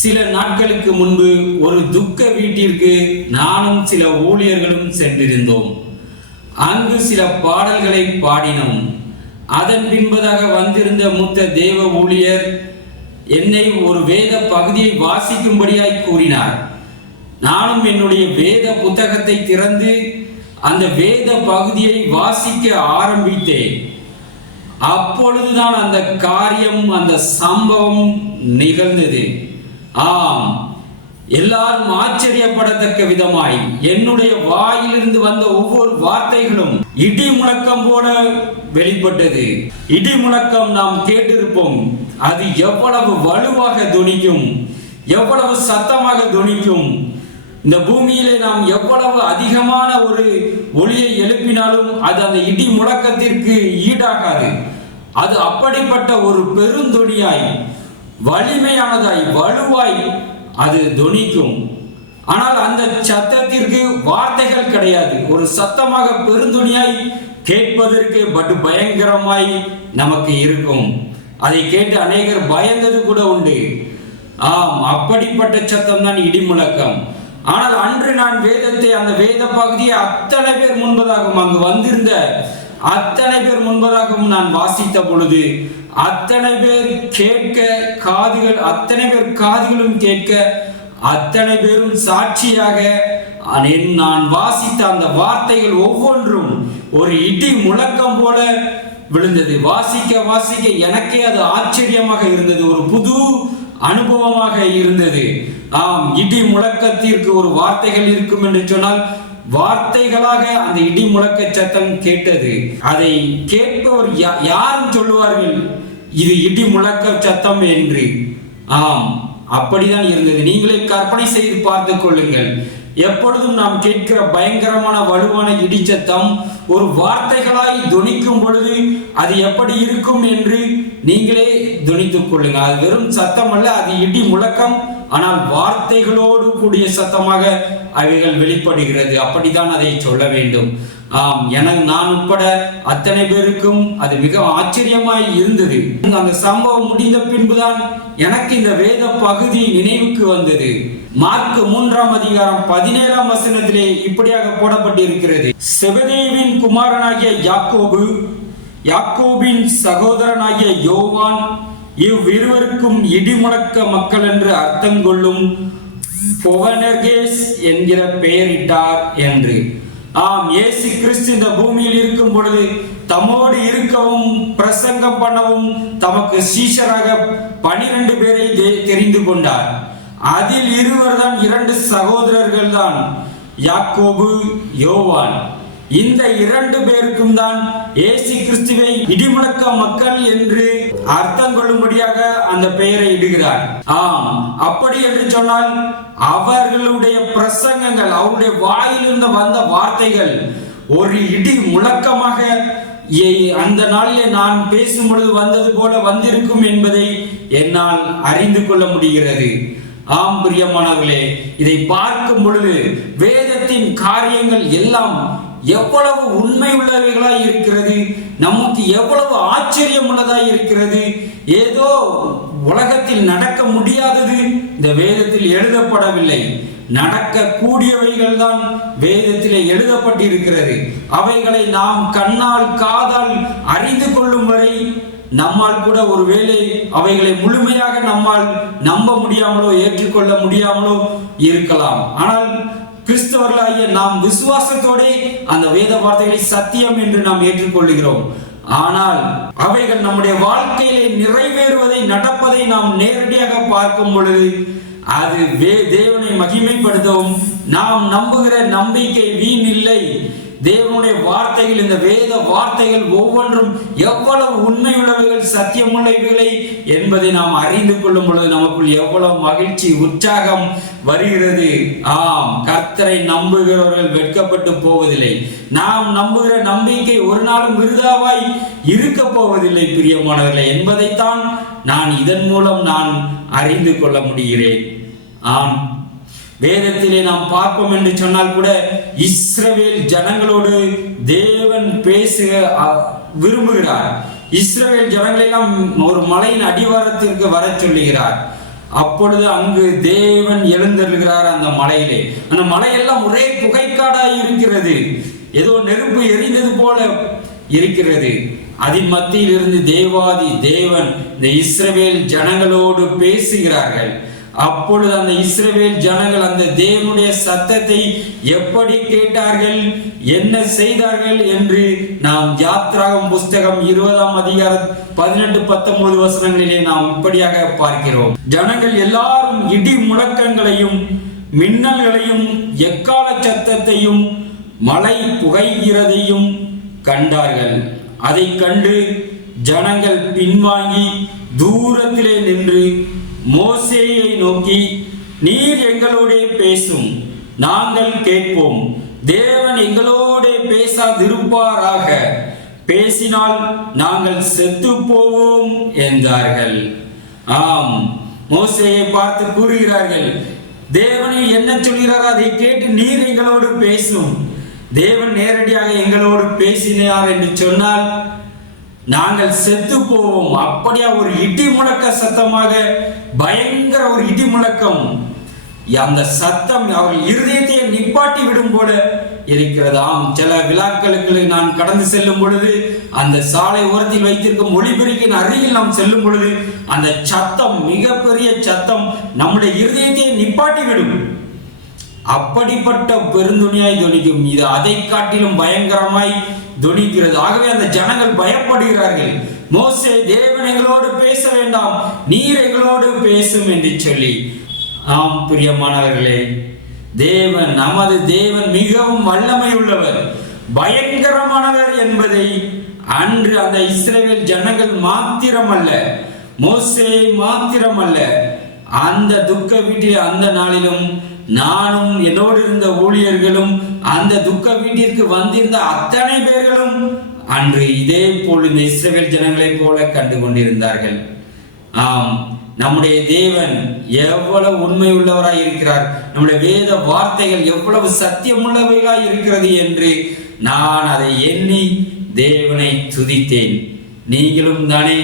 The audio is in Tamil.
சில நாட்களுக்கு முன்பு ஒரு துக்க வீட்டிற்கு நானும் சில ஊழியர்களும் சென்றிருந்தோம். அங்கு சில பாடல்களை பாடினோம். அதன் பின்பதாக வந்திருந்த மூத்த தேவ ஊழியர் என்னை ஒரு வேத பகுதியை வாசிக்கும்படியாய் கூறினார். நானும் என்னுடைய வேத புத்தகத்தை திறந்து அந்த வேத பகுதியை வாசிக்க ஆரம்பித்தேன். அப்பொழுதுதான் அந்த காரியம், அந்த சம்பவம் நிகழ்ந்தது. ஆம், எல்லாரும் ஆச்சரியப்படத்தக்க விதமாய் என்னுடைய வாயிலிருந்து வந்த ஒவ்வொரு வார்த்தைகளும் இடி முழக்கம் போல வெளிப்பட்டது. இடி முழக்கம் நாம் கேட்டிருப்போம். அது எவ்வளவு வலுவாக தொனிக்கும், எவ்வளவு சத்தமாக தொனிக்கும். இந்த பூமியிலே நாம் எவ்வளவு அதிகமான ஒரு ஒளியை எழுப்பினாலும் அது அந்த இடி முழக்கத்திற்கு ஈடாகாது. அது அப்படிப்பட்ட ஒரு பெருந்தொனியாய், வலிமையானதாய், வலுவாய் அது தொனிக்கும். ஆனால் அந்த சத்தத்திற்கு வார்த்தைகள் கிடையாது. ஒரு சத்தமாக பெருந்தொனியாய் கேட்பதற்கு பட் பயங்கரமாய் நமக்கு இருக்கும். அதை கேட்டு அநேகர் பயந்தது கூட உண்டு. ஆம், அப்படிப்பட்ட சத்தம் தான் இடி முழக்கம். ஆனால் அன்று நான் வேதத்தை, அந்த வேத பகுதியை அத்தனை பேர் முன்பதாகவும், அங்கு வந்திருந்த அத்தனை பேர் முன்பதாகவும் நான் வாசித்த பொழுது அத்தனை பேர் கேட்க காதுகள், அத்தனை பேர் காதுகளும் கேட்க, அத்தனை பேரும் சாட்சியாக நான் வாசித்த அந்த வார்த்தைகள் ஒவ்வொன்றும் ஒரு இடி முழக்கம் போல விழுந்தது. வாசிக்க வாசிக்க எனக்கே அது ஆச்சரியமாக இருந்தது. ஒரு புது அனுபவமாக இருந்தது. ஆம், இடி முழக்கத்திற்கு ஒரு வார்த்தைகள் இருக்கும் என்று சொன்னால் வார்த்தைகளாக அந்த இடி முழக்க சத்தம் கேட்டது. அதை கேட்பவர் யாரும் சொல்லுவார்கள் இது இடி முழக்க சத்தம் என்று. ஆம், அப்படிதான் இருந்தது. நீங்களே கற்பனை செய்து பார்த்து கொள்ளுங்கள். எப்பொழுதும் நாம் கேட்கிற பயங்கரமான வலுவான இடிச்சத்தம் ஒரு வார்த்தைகளாய் தொனிக்கும் பொழுது அது எப்படி இருக்கும் என்று நீங்களே தொனித்துக் கொள்ளுங்கள். அது வெறும் சத்தம் அல்ல, அது இடி முழக்கம். ஆனால் வார்த்தைகளோடு கூடிய சத்தமாக அவைகள் வெளிப்படுகிறது. அப்படித்தான் அதை சொல்ல வேண்டும். ஆம், நான் உட்பட அத்தனை பேருக்கும் அது மிக ஆச்சரியமாய் இருந்தது. அந்த சம்பவம் முடிந்த பின்புதான் எனக்கு இந்த வேத பகுதி நினைவுக்கு வந்தது. மார்க் 3ஆம் அதிகாரம் 17ஆம் வசனத்திலே இப்படியாக போடப்பட்டிருக்கிறது. செபதேயுவின் குமாரனாகிய யாக்கோபு, யாக்கோபின் சகோதரனாகிய யோவான், இவ்விருவருக்கும் இடிமுழக்க மக்கள் என்று அர்த்தம் கொள்ளும் பொவனர்கேஸ் என்கிற பெயரிட்டார் என்று. ஆம், இயேசு கிறிஸ்து இந்த பூமியில் இருக்கும் பொழுது தம்மோடு இருக்கவும் பிரசங்கம் பண்ணவும் தமக்கு சீஷராக 12 பேரை தெரிந்து கொண்டார். அதில் இருவர் தான், 2 சகோதரர்கள் தான், யாக்கோபு, யோவான். இந்த 2 பேருக்கும் தான் இயேசு கிறிஸ்துவை இடிமுழக்க மக்கள் என்று அர்த்தம் கொள்ளும்படியாக அந்த பெயரை இடுகிறார். ஆம், அப்படி என்று சொன்னால் அவர்களுடைய பிரசங்கங்கள், அவருடைய வாயிலிருந்து வந்த வார்த்தைகள் ஒரு இடி முழக்கமாக அந்த நாளிலே நான் பேசும் பொழுது வந்தது போல வந்திருக்கும் என்பதை என்னால் அறிந்து கொள்ள முடிகிறது. ஆம் பிரியமானவர்களே, இதை பார்க்கும் பொழுது வேதத்தின் காரியங்கள் எல்லாம் எவ்வளவு உண்மை உள்ளவைகளாய் இருக்கிறது, நமக்கு எவ்வளவு ஆச்சரியம் உள்ளதாய் இருக்கிறது. ஏதோ உலகத்தில் நடக்க முடியாதது இந்த வேதத்தில் எழுதப்படவில்லை. நடக்க கூடியவைகள் தான் வேதத்திலே எழுதப்பட்டிருக்கிறது. அவைகளை நாம் கண்ணால் காதால் அறிந்து கொள்ளும் வரை நம்மால் கூட ஒருவேளை அவைகளை முழுமையாக நம்மால் நம்ப முடியாமலோ ஏற்றுக்கொள்ள முடியாமலோ இருக்கலாம். ஆனால் கிறிஸ்தவர்களாகிய நாம் விசுவாசத்தோட அந்த வேத வார்த்தைகளை சத்தியம் என்று நாம் ஏற்றுக்கொள்கிறோம். ஆனால் அவைகள் நம்முடைய வாழ்க்கையிலே நிறைவேறுவதை, நடப்பதை நாம் நேரடியாக பார்க்கும் பொழுது அது தேவனை மகிமைப்படுத்தவும், நாம் நம்புகிற நம்பிக்கை வீண் இல்லை. தேவனுடைய வார்த்தைகள், இந்த வேத வார்த்தைகள் ஒவ்வொன்றும் எவ்வளவு உண்மையுள்ளவைகள், சத்தியமுள்ளவைகளை என்பதை நாம் அறிந்து கொள்ளும் பொழுது நமக்குள் எவ்வளவு மகிழ்ச்சி, உற்சாகம் வருகிறது. ஆம், கர்த்தரை நம்புகிறவர்கள் வெட்கப்பட்டு போவதில்லை. நாம் நம்புகிற நம்பிக்கை ஒரு நாளும் விருதாவாய் இருக்க போவதில்லை பிரியமானவர்களே என்பதைத்தான் நான் இதன் மூலம் நான் அறிந்து கொள்ள முடிகிறேன். ஆம், வேதத்திலே நாம் பார்ப்போம் என்று சொன்னால் கூட இஸ்ரவேல் ஜனங்களோடு தேவன் பேச விரும்புகிறார். இஸ்ரவேல் ஜனங்களை எல்லாம் ஒரு மலையின் அடிவாரத்திற்கு வர சொல்லுகிறார். அப்பொழுது அங்கு தேவன் எழுந்தருகிறார் அந்த மலையிலே. அந்த மலையெல்லாம் ஒரே புகைக்காடாய் இருக்கிறது, ஏதோ நெருப்பு எரிந்தது போல இருக்கிறது. அதன் மத்தியில் இருந்து தேவாதி தேவன் இந்த இஸ்ரவேல் ஜனங்களோடு பேசுகிறார்கள். அப்பொழுது அந்த இஸ்ரவேல் ஜனங்கள் அந்த தேவனுடைய சத்தத்தை எப்படி கேட்டார்கள், என்ன செய்தார்கள் என்று நாம் யாத்ராகமம் புஸ்தகம் 20ஆம் அதிகாரம் 18-19 வசனங்களிலே நாம் இப்படியாக பார்க்கிறோம். ஜனங்கள் எல்லாரும் இடி முழக்கங்களையும் மின்னல்களையும் எக்கால சத்தத்தையும் மலை புகைகிறதையும் கண்டார்கள். அதை கண்டு ஜனங்கள் பின்வாங்கி தூரத்திலே நின்று மோசேயை நோக்கி, நீர் எங்களோட பேசும், நாங்கள் கேட்போம், தேவன் எங்களோட பேசாதிருப்பாராக, பேசினால் நாங்கள் செத்து போவோம் என்றார்கள். ஆம், மோசேயை பார்த்து கூறுகிறார்கள், தேவனை என்ன சொல்கிறாரோ அதை கேட்டு நீர் எங்களோடு பேசும். தேவன் நேரடியாக எங்களோடு பேசினார் என்று சொன்னால் நாங்கள் செத்து போவோம். அப்படியா ஒரு இடி முழக்க சத்தமாக, பயங்கர ஒரு இடி முழக்கம். அந்த சத்தம் அவர்கள் இருதயத்தை நிப்பாட்டி விடும் போல இருக்கிறதாம். சில விழாக்களுக்கு நான் கடந்து செல்லும் பொழுது அந்த சாலை ஓரத்தில் வைத்திருக்கும் ஒளிபெருக்கின் அருகில் நாம் செல்லும் பொழுது அந்த சத்தம், மிகப்பெரிய சத்தம், நம்முடைய இருதயத்தை நிப்பாட்டி விடும். அப்படிப்பட்ட பெருந்துணியாய் தொனிக்கும். இது அதை காட்டிலும் பயங்கரமாய் தொனிக்கிறது. ஆகவே அந்த ஜனங்கள் பயப்படுகிறார்கள். மோசே, தேவன் எங்களோடு பேச வேண்டாம், நீர் எங்களோடு பேசும் என்று சொல்லி. ஆம் பிரியமானவர்களே, தேவன், நமது தேவன் மிகவும் வல்லமை உள்ளவர், பயங்கரமானவர் என்பதை அன்று அந்த இஸ்ரவேல் ஜனங்கள் மாத்திரமல்ல, மோசே மாத்திரமல்ல, அந்த துக்க வீட்டில் அந்த நாளிலும் நானும் என்னோடு இருந்த ஊழியர்களும் அந்த துக்க வீட்டிற்கு வந்திருந்த அத்தனை பேர்களும் அன்று இதே போல் இந்த இஸ்ரவேல் ஜனங்களைப் போல கண்டு கொண்டிருந்தார்கள். ஆம், நம்முடைய தேவன் எவ்வளவு உண்மை உள்ளவராய் இருக்கிறார், நம்முடைய வேத வார்த்தைகள் எவ்வளவு சத்தியமுள்ளவைகளாய் இருக்கிறது என்று நான் அதை எண்ணி தேவனை துதித்தேன். நீங்களும் தானே